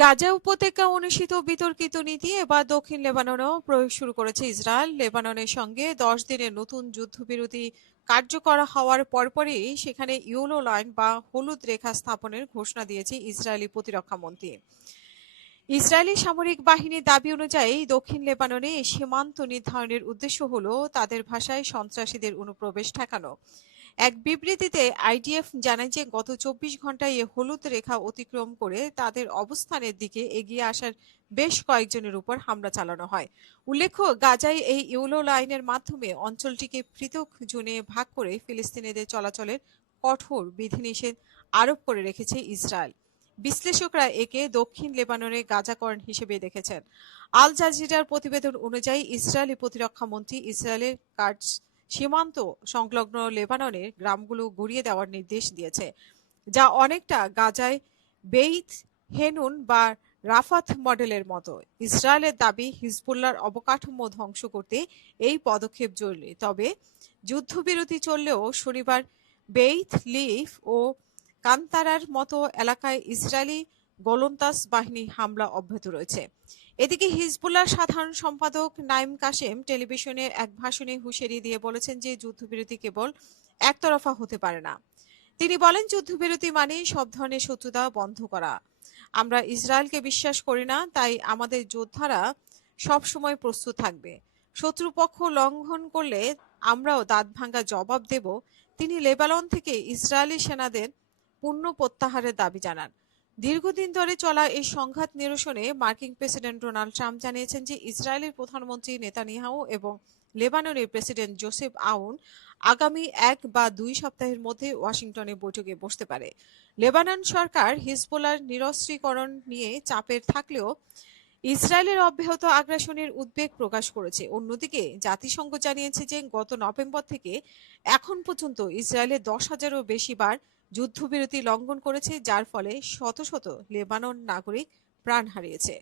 গাজা উপত্যকা অনুষ্ঠিত বিতর্কিত নীতি এবার দক্ষিণ লেবাননেও প্রয়োগ শুরু করেছে ইসরায়েল। লেবাননের সঙ্গে 10 দিনের নতুন যুদ্ধবিরতি কার্যকর হওয়ার পরপরই সেখানে ইয়েলো লাইন বা হলুদ রেখা স্থাপনের ঘোষণা দিয়েছে ইসরায়েলি প্রতিরক্ষা মন্ত্রী। ইসরায়েলি সামরিক বাহিনীর দাবি অনুযায়ী দক্ষিণ লেবাননে এই সীমান্ত নির্ধারণের উদ্দেশ্য হল তাদের ভাষায় সন্ত্রাসীদের অনুপ্রবেশ ঠেকানো। এক বিবৃতিতে আইডিএফ জানায় যে গত 24 ঘণ্টায় এ হলুদ রেখা অতিক্রম করে তাদের অবস্থানের দিকে এগিয়ে আসার বেশ কয়েকজনের উপর হামলা চালানো হয়। উল্লেখ্য, গাজায় এই ইয়েলো লাইনের মাধ্যমে অঞ্চলটিকে পৃথক জোনে ভাগ করে ফিলিস্তিনিদের চলাচলের কঠোর বিধিনিষেধ আরোপ করে রেখেছে ইসরায়েল। বিশ্লেষকরা একে দক্ষিণ লেবাননের গাজাকরণ হিসেবে দেখেছেন। আল জাজিরার প্রতিবেদন অনুযায়ী ইসরায়েলি প্রতিরক্ষা মন্ত্রী ইসরায়েলের সীমান্ত সংলগ্ন লেবাননের গ্রামগুলো গুড়িয়ে দেওয়ার নির্দেশ দিয়েছে, যা অনেকটা গাজায় বেইত হেনুন বা রাফাত মডেলের মতো। ইসরায়েলের দাবি, হিজবুল্লাহর অবকাঠামো ধ্বংস করতে এই পদক্ষেপ জরুরি। তবে যুদ্ধবিরতি চললেও শনিবার বেইত লিফ ও কান্তারার মতো এলাকায় ইসরায়েলি গোলন্দাজ বাহিনী হামলা অব্যাহত রয়েছে। এদিকে হিজবুল্লাহর সাধারণ সম্পাদক নাইম কাসেম টেলিভিশনের এক ভাষণে হুঁশিয়ারি দিয়ে বলেছেন যে যুদ্ধবিরতি কেবল একতরফা হতে পারে না। তিনি বলেন, যুদ্ধবিরতি মানে সব ধরনের শত্রুতা বন্ধ করা। আমরা ইসরায়েলকে বিশ্বাস করি না, তাই আমাদের যোদ্ধারা সবসময় প্রস্তুত থাকবে। শত্রুপক্ষ লঙ্ঘন করলে আমরাও দাঁতভাঙা জবাব দেব। তিনি লেবানন থেকে ইসরায়েলি সেনাদের পূর্ণ প্রত্যাহারের দাবি জানান। দীর্ঘদিন ধরে চলা এই সংঘাত নিরসনে মার্কিন প্রেসিডেন্ট ডোনাল্ড ট্রাম্প জানিয়েছেন যে ইসরায়েলের প্রধানমন্ত্রী নেতানিয়াহু এবং লেবাননের প্রেসিডেন্ট জোসেফ আউন আগামী 1 বা 2 সপ্তাহের মধ্যে ওয়াশিংটনে বৈঠকে বসতে পারে। লেবানন সরকার হিজবুল্লাহর নিরস্ত্রীকরণ নিয়ে চাপের থাকলেও ইসরায়েলের অব্যাহত আগ্রাসনের উদ্বেগ প্রকাশ করেছে। অন্যদিকে জাতিসংঘ জানিয়েছে যে গত নভেম্বর থেকে এখন পর্যন্ত ইসরায়েলের 10,000-এরও বেশি বার যুদ্ধবিরতি লঙ্ঘন করেছে, যার ফলে শত শত লেবানন নাগরিক প্রাণ হারিয়েছে।